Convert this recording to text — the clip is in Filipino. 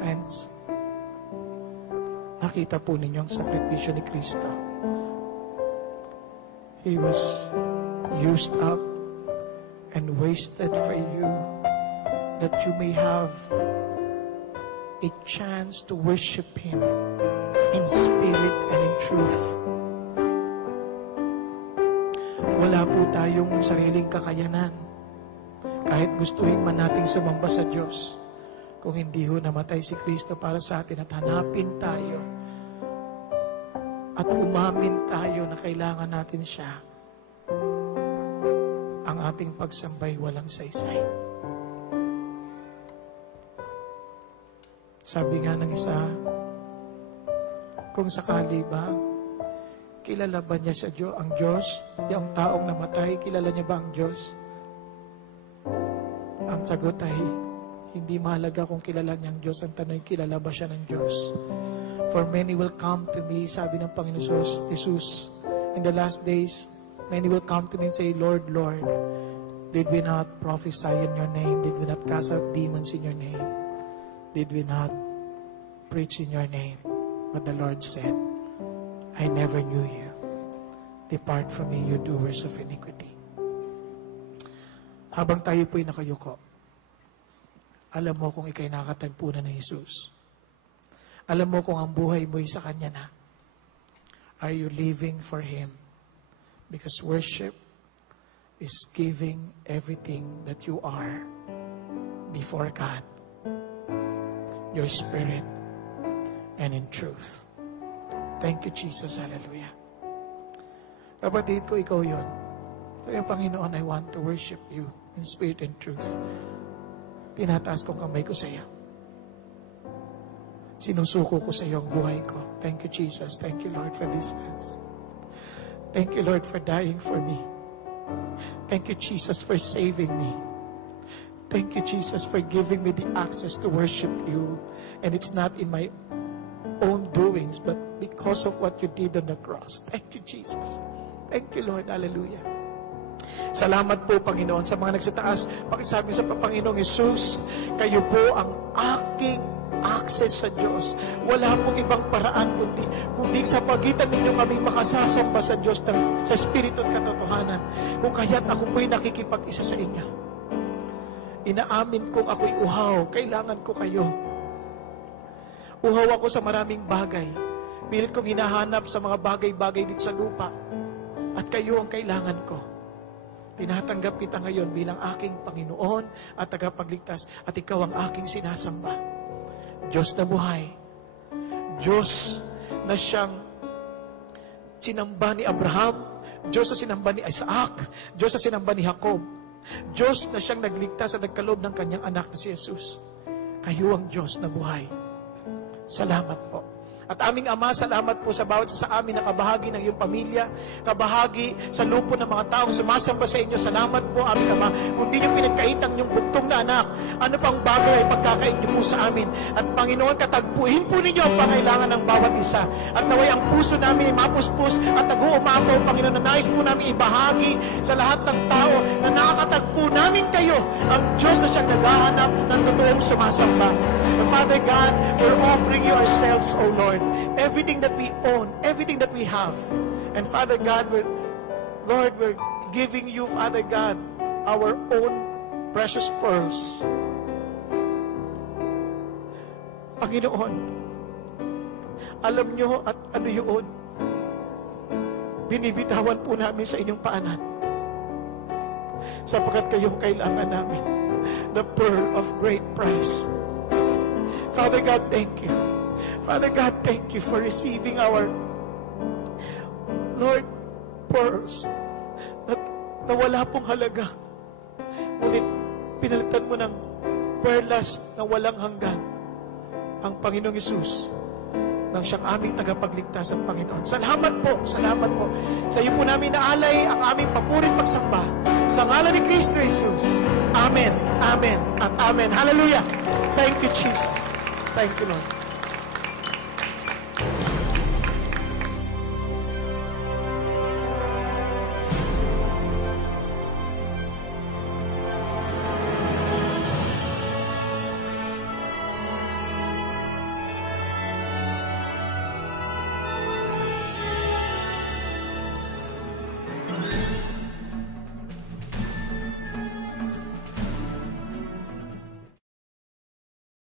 Friends, nakita po ninyo ang sakripisyo ni Kristo. He was used up and wasted for you, that you may have a chance to worship Him in spirit and in truth. Wala po tayong sariling kakayanan, kahit gustuhin man nating sumamba sa Diyos, kung hindi ho namatay si Kristo para sa atin at hanapin tayo at umamin tayo na kailangan natin siya, ang ating pagsambay walang saysay. Sabi nga ng isa, kung sakali ba, kilala ba niya ang Diyos? Yung taong namatay, kilala niya ba ang Diyos? Ang sagot ay, hindi mahalaga kung kilala niya ang Diyos. Ang tanong, kilala ba siya ng Diyos? For many will come to me, sabi ng Panginoon Jesus, in the last days, many will come to me and say, Lord, Lord, did we not prophesy in your name? Did we not cast out demons in your name? Did we not preach in your name? But the Lord said, I never knew you. Depart from me, you doers of iniquity. Habang tayo po'y nakayuko, alam mo kung ikay nakatagpo na ng Jesus. Alam mo kung ang buhay mo'y sa Kanya na. Are you living for Him? Because worship is giving everything that you are before God. Your spirit and in truth. Thank you, Jesus. Hallelujah. Kapatid ko, ikaw yun. Ito yung Panginoon, I want to worship you in spirit and truth. Tinataas kong kamay ko sa iyo. Sinusuko ko sa iyo ang buhay ko. Thank you, Jesus. Thank you, Lord, for these hands. Thank you, Lord, for dying for me. Thank you, Jesus, for saving me. Thank you, Jesus, for giving me the access to worship you. And it's not in my own doings, but because of what you did on the cross. Thank you, Jesus. Thank you, Lord. Hallelujah. Salamat po, Panginoon. Sa mga nagsitaas, pakisabi sa Panginoong Jesus, kayo po ang aking access sa Diyos. Wala pong ibang paraan kundi sa pagitan ninyo kami makasasamba sa Diyos sa Espiritu at katotohanan. Kung kaya't ako po'y nakikipag-isa sa inyo. Inaamin kong ako'y uhaw. Kailangan ko kayo. Uhaw ako sa maraming bagay. Pilit kong hinahanap sa mga bagay-bagay dito sa lupa. At kayo ang kailangan ko. Tinatanggap kita ngayon bilang aking Panginoon at tagapagligtas. At ikaw ang aking sinasamba. Diyos na buhay. Diyos na siyang sinamba ni Abraham. Diyos na sinamba ni Isaac. Diyos na sinamba ni Jacob. Diyos na siyang nagligtas at nagkaloob ng kanyang anak na si Jesus. Kayo ang Diyos na buhay. Salamat po. At aming Ama, salamat po sa bawat sa amin na kabahagi ng iyong pamilya, kabahagi sa lupo ng mga taong sumasamba sa inyo. Salamat po, aming Ama. Kung di niyo pinagkaitang yung bugtong na anak, ano pang bagay ay pagkakait niyo po sa amin. At Panginoon, katagpuin po ninyo ang pangailangan ng bawat isa. At naway ang puso namin ay mapuspos at nag-uumapaw, Panginoon, na nais po namin ibahagi sa lahat ng tao na nakakatagpo namin kayo, ang Diyos na siyang naghahanap ng totoong sumasamba. And Father God, we're offering you ourselves, O Lord. Everything that we own, everything that we have. And Father God, we're giving you, Father God, our own precious pearls. Panginoon, alam nyo at ano yun, binibitawan po namin sa inyong paanan. Sapagkat kayong kailangan namin, the pearl of great price. Father God, thank you. Father God, thank you for receiving our, Lord, pearls na wala pong halaga. Ngunit pinalitan mo ng perlas na walang hanggan ang Panginoong Hesus nang siyang aming tagapagligtas ang Panginoon. Salamat po, salamat po. Sa iyo po namin naalay ang aming papurit pagsamba. Sa ngalan ni Kristo Jesus. Amen, amen, at amen. Hallelujah. Thank you, Jesus. Thank you, Lord.